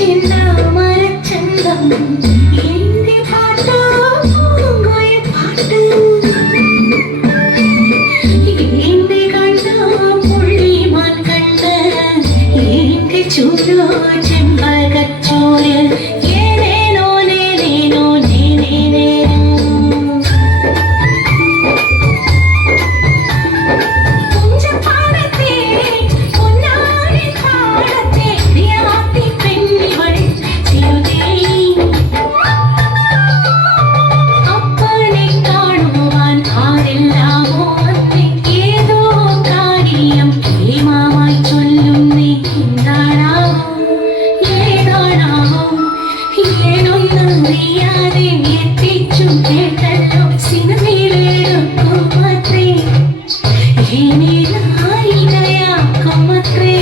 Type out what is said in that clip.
you know. സിനിമയിലെടുക്കും മാത്രേ ഈ നീലായിരയാക്കും അത്രേ.